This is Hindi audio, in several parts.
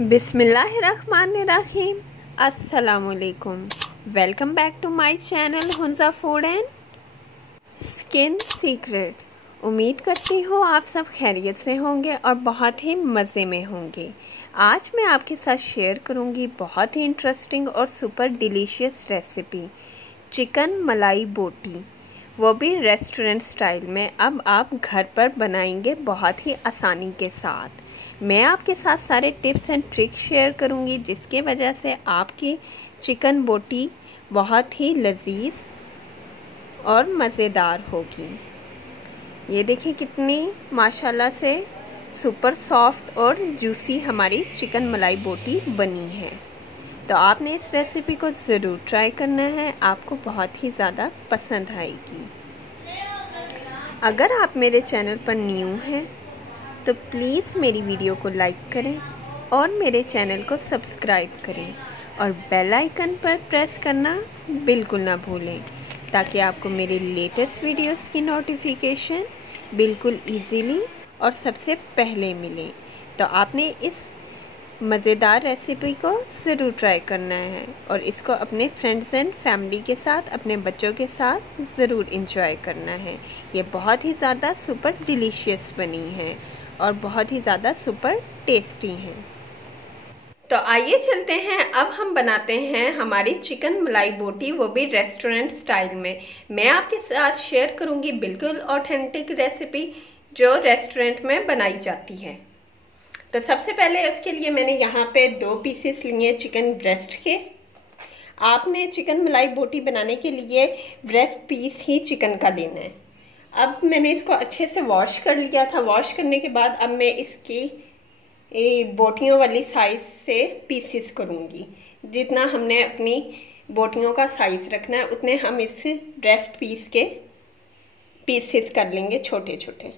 बिस्मिल्लाहिर्रहमानिर्रहीम। अस्सलामुअलैकुम। Welcome back to my channel Hunza food and skin secret. उम्मीद करती हूँ आप सब खैरियत से होंगे और बहुत ही मज़े में होंगे। आज मैं आपके साथ शेयर करूँगी बहुत ही इंटरेस्टिंग और सुपर डिलीशियस रेसिपी, चिकन मलाई बोटी, वो भी रेस्टोरेंट स्टाइल में। अब आप घर पर बनाएंगे बहुत ही आसानी के साथ। मैं आपके साथ सारे टिप्स एंड ट्रिक्स शेयर करूंगी जिसके वजह से आपकी चिकन बोटी बहुत ही लजीज और मज़ेदार होगी। ये देखिए कितनी माशाल्लाह से सुपर सॉफ्ट और जूसी हमारी चिकन मलाई बोटी बनी है। तो आपने इस रेसिपी को ज़रूर ट्राई करना है, आपको बहुत ही ज़्यादा पसंद आएगी। अगर आप मेरे चैनल पर न्यू हैं तो प्लीज़ मेरी वीडियो को लाइक करें और मेरे चैनल को सब्सक्राइब करें और बेल आइकन पर प्रेस करना बिल्कुल ना भूलें ताकि आपको मेरे लेटेस्ट वीडियोस की नोटिफिकेशन बिल्कुल इजीली और सबसे पहले मिले। तो आपने इस मज़ेदार रेसिपी को ज़रूर ट्राई करना है और इसको अपने फ्रेंड्स एंड फैमिली के साथ, अपने बच्चों के साथ ज़रूर इंजॉय करना है। ये बहुत ही ज़्यादा सुपर डिलीशियस बनी है और बहुत ही ज़्यादा सुपर टेस्टी है। तो आइए चलते हैं, अब हम बनाते हैं हमारी चिकन मलाई बोटी, वो भी रेस्टोरेंट स्टाइल में। मैं आपके साथ शेयर करूंगी बिल्कुल ऑथेंटिक रेसिपी जो रेस्टोरेंट में बनाई जाती है। तो सबसे पहले उसके लिए मैंने यहाँ पे 2 पीसेस लिए चिकन ब्रेस्ट के। आपने चिकन मलाई बोटी बनाने के लिए ब्रेस्ट पीस ही चिकन का लेना है। अब मैंने इसको अच्छे से वॉश कर लिया था। वॉश करने के बाद अब मैं इसकी बोटियों वाली साइज से पीसेस करूँगी। जितना हमने अपनी बोटियों का साइज रखना है उतने हम इस ब्रेस्ट पीस के पीसेस कर लेंगे छोटे छोटे।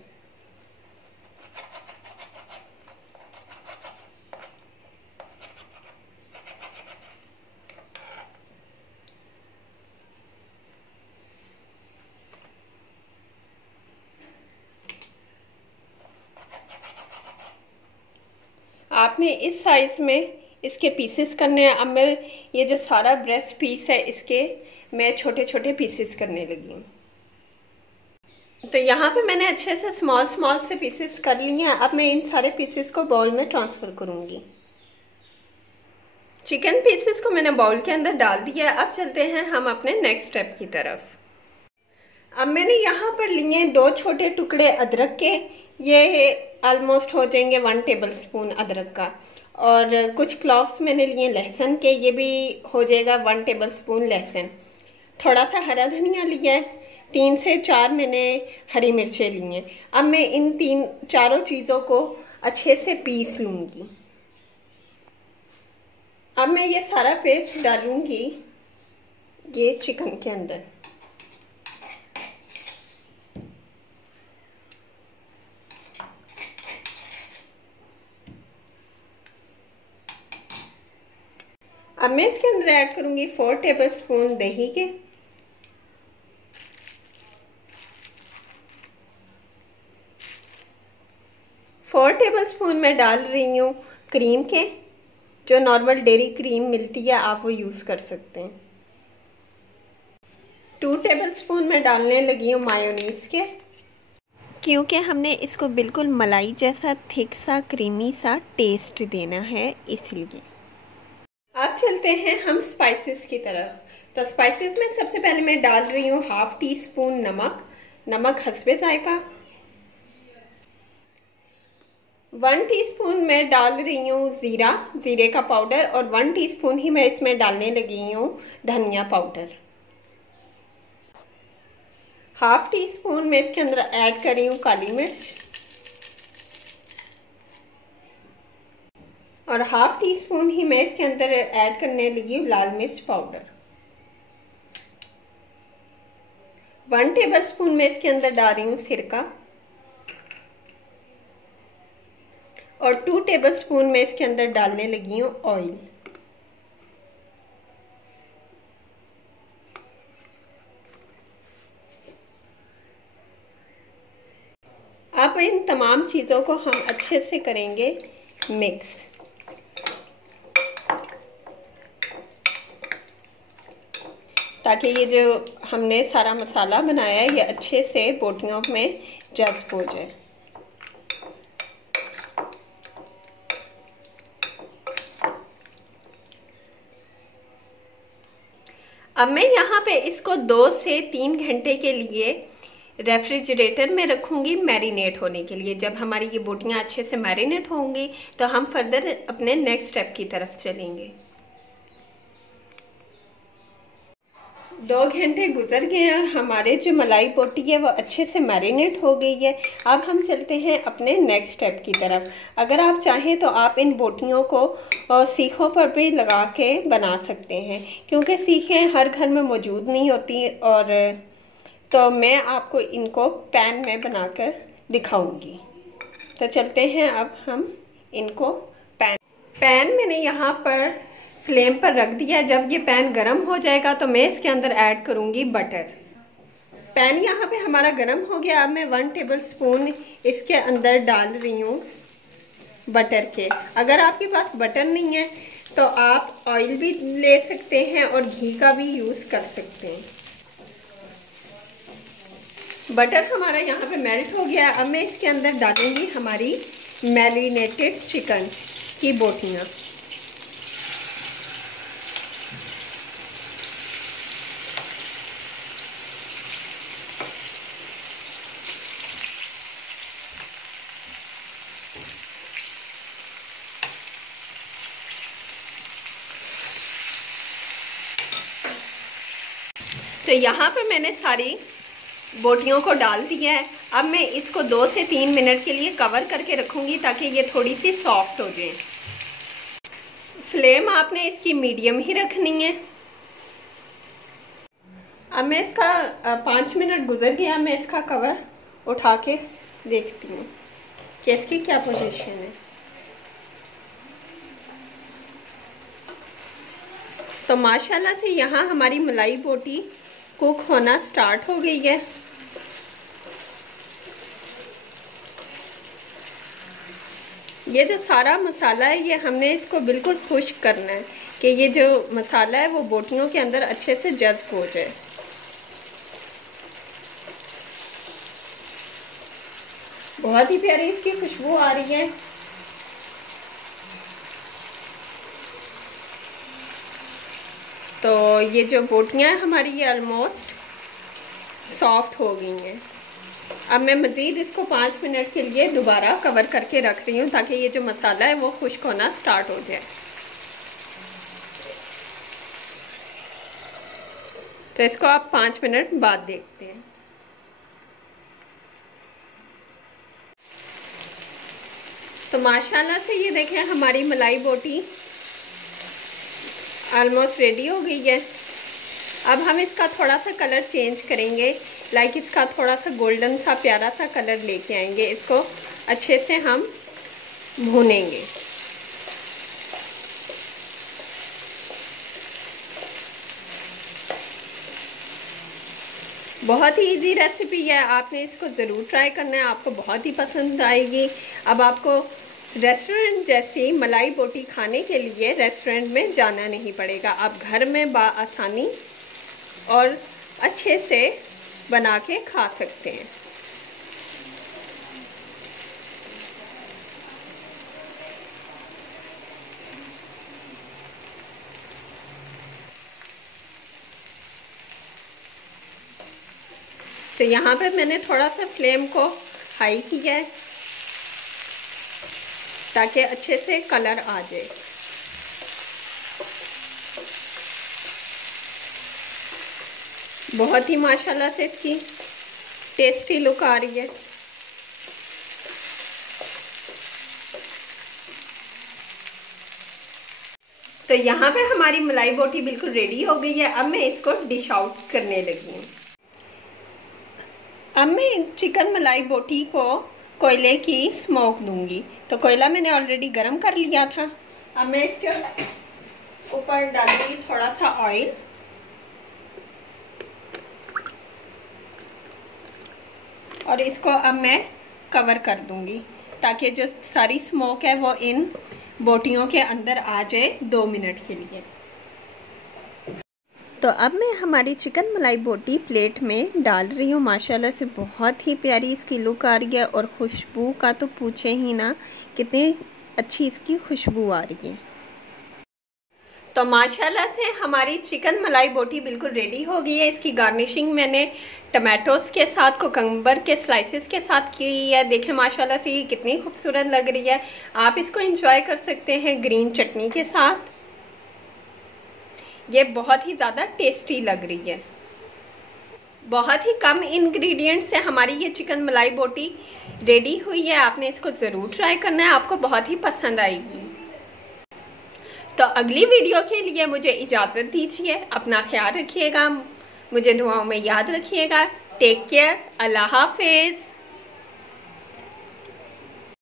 आपने इस साइज में इसके पीसेस करने हैं। अब मैं ये जो सारा ब्रेस्ट पीस है इसके मैं छोटे छोटे पीसेस करने लगी हूँ। तो यहाँ पे मैंने अच्छे से स्मॉल से पीसेस कर लिए हैं। अब मैं इन सारे पीसेस को बाउल में ट्रांसफर करूँगी। चिकन पीसेस को मैंने बाउल के अंदर डाल दिया है। अब चलते हैं हम अपने नेक्स्ट स्टेप की तरफ। अब मैंने यहाँ पर लिए 2 छोटे टुकड़े अदरक के, ये ऑलमोस्ट हो जाएंगे 1 टेबल स्पून अदरक का। और कुछ क्लॉव्स मैंने लिए लहसुन के, ये भी हो जाएगा 1 टेबल स्पून लहसुन। थोड़ा सा हरा धनिया लिया है, 3 से 4 मैंने हरी मिर्चें ली हैं। अब मैं इन चारों चीज़ों को अच्छे से पीस लूँगी। अब मैं ये सारा पेस्ट डालूँगी ये चिकन के अंदर। अब मैं इसके अंदर ऐड करूंगी 4 टेबल स्पून दही के, 4 टेबल स्पून मैं डाल रही हूँ क्रीम के। जो नॉर्मल डेयरी क्रीम मिलती है आप वो यूज़ कर सकते हैं। 2 टेबल स्पून मैं डालने लगी हूँ मायोनीज के, क्योंकि हमने इसको बिल्कुल मलाई जैसा थिक सा क्रीमी सा टेस्ट देना है इसलिए। अब चलते हैं हम स्पाइसेस की तरफ। तो स्पाइसेस में सबसे पहले मैं डाल रही हूँ 1/2 टीस्पून नमक हस्बे जायका। 1 टीस्पून मैं डाल रही हूँ जीरे का पाउडर और 1 टीस्पून ही मैं इसमें डालने लगी हूँ धनिया पाउडर। 1/2 टीस्पून मैं इसके अंदर ऐड कर रही हूँ काली मिर्च और 1/2 टीस्पून ही मैं इसके अंदर ऐड करने लगी हूँ लाल मिर्च पाउडर। 1 टेबल स्पून मैं इसके अंदर डाल रही हूँ सिरका और 2 टेबल स्पून मैं इसके अंदर डालने लगी हूँ ऑयल। अब इन तमाम चीज़ों को हम अच्छे से करेंगे मिक्स। ताकि ये जो हमने सारा मसाला बनाया है ये अच्छे से बोटियों में जज्ब हो जाए। अब मैं यहाँ पे इसको 2 से 3 घंटे के लिए रेफ्रिजरेटर में रखूँगी मैरिनेट होने के लिए। जब हमारी ये बोटियाँ अच्छे से मैरिनेट होंगी तो हम फर्दर अपने नेक्स्ट स्टेप की तरफ चलेंगे। 2 घंटे गुजर गए हैं और हमारे जो मलाई बोटी है वो अच्छे से मैरिनेट हो गई है। अब हम चलते हैं अपने नेक्स्ट स्टेप की तरफ। अगर आप चाहें तो आप इन बोटियों को सीखों पर भी लगा के बना सकते हैं, क्योंकि सीखें हर घर में मौजूद नहीं होती। और तो मैं आपको इनको पैन में बनाकर दिखाऊंगी। तो चलते हैं अब हम इनको पैन मैंने यहाँ पर फ्लेम पर रख दिया। जब ये पैन गरम हो जाएगा तो मैं इसके अंदर ऐड करूंगी बटर। पैन यहाँ पे हमारा गरम हो गया। अब मैं 1 टेबलस्पून इसके अंदर डाल रही हूँ बटर के। अगर आपके पास बटर नहीं है तो आप ऑयल भी ले सकते हैं और घी का भी यूज कर सकते हैं। बटर हमारा यहाँ पे मेल्ट हो गया। अब मैं इसके अंदर डालूंगी हमारी मैरिनेटेड चिकन की बोटियाँ। तो यहाँ पे मैंने सारी बोटियों को डाल दिया है। अब मैं इसको 2 से 3 मिनट के लिए कवर करके रखूँगी ताकि ये थोड़ी सी सॉफ्ट हो जाए। फ्लेम आपने इसकी मीडियम ही रखनी है। अब मैं इसका 5 मिनट गुजर गया। मैं इसका कवर उठा के देखती हूँ कि इसकी क्या पोजीशन है। तो माशाल्लाह से यहाँ हमारी मलाई बोटी कुक होना स्टार्ट हो गई है। ये जो सारा मसाला है ये हमने इसको बिल्कुल खुश्क करना है कि ये जो मसाला है वो बोटियों के अंदर अच्छे से जज्ब हो जाए। बहुत ही प्यारी इसकी खुशबू आ रही है। तो ये जो बोटियां हमारी ये ऑलमोस्ट सॉफ्ट हो गई हैं। अब मैं मज़ीद इसको 5 मिनट के लिए दोबारा कवर करके रख रही हूँ ताकि ये जो मसाला है वो खुश्क होना स्टार्ट हो जाए। तो इसको आप 5 मिनट बाद देखते हैं। तो माशाल्लाह से ये देखें हमारी मलाई बोटी ऑलमोस्ट रेडी हो गई है। अब हम इसका थोड़ा सा कलर चेंज करेंगे, लाइक इसका थोड़ा सा गोल्डन सा प्यारा सा कलर लेके आएंगे। इसको अच्छे से हम भूनेंगे। बहुत ही इजी रेसिपी है, आपने इसको ज़रूर ट्राई करना है, आपको बहुत ही पसंद आएगी। अब आपको रेस्टोरेंट जैसी मलाई बोटी खाने के लिए रेस्टोरेंट में जाना नहीं पड़ेगा। आप घर में आसानी और अच्छे से बना के खा सकते हैं। तो यहाँ पे मैंने थोड़ा सा फ्लेम को हाई किया है ताकि अच्छे से कलर आ जाए। बहुत ही माशाल्लाह से इसकी टेस्टी लुक आ रही है। तो यहाँ पे हमारी मलाई बोटी बिल्कुल रेडी हो गई है। अब मैं इसको डिश आउट करने लगी हूँ। अब मैं चिकन मलाई बोटी को कोयले की स्मोक दूंगी। तो कोयला मैंने ऑलरेडी गरम कर लिया था। अब मैं इसके ऊपर डालूंगी थोड़ा सा ऑयल। और इसको अब मैं कवर कर दूंगी ताकि जो सारी स्मोक है वो इन बोटियों के अंदर आ जाए 2 मिनट के लिए। तो अब मैं हमारी चिकन मलाई बोटी प्लेट में डाल रही हूँ। माशाल्लाह से बहुत ही प्यारी इसकी लुक आ रही है और खुशबू का तो पूछे ही ना, कितनी अच्छी इसकी खुशबू आ रही है। तो माशाल्लाह से हमारी चिकन मलाई बोटी बिल्कुल रेडी हो गई है। इसकी गार्निशिंग मैंने टमाटोस के साथ, कुकम्बर के स्लाइसेस के साथ की है। देखें माशाल्लाह से ये कितनी खूबसूरत लग रही है। आप इसको एंजॉय कर सकते हैं ग्रीन चटनी के साथ। ये बहुत ही ज़्यादा टेस्टी लग रही है। बहुत ही कम इंग्रेडिएंट से हमारी ये चिकन मलाई बोटी रेडी हुई है। आपने इसको ज़रूर ट्राई करना है, आपको बहुत ही पसंद आएगी। तो अगली वीडियो के लिए मुझे इजाज़त दीजिए। अपना ख्याल रखिएगा, मुझे दुआओं में याद रखिएगा। टेक केयर, अल्लाह हाफिज़।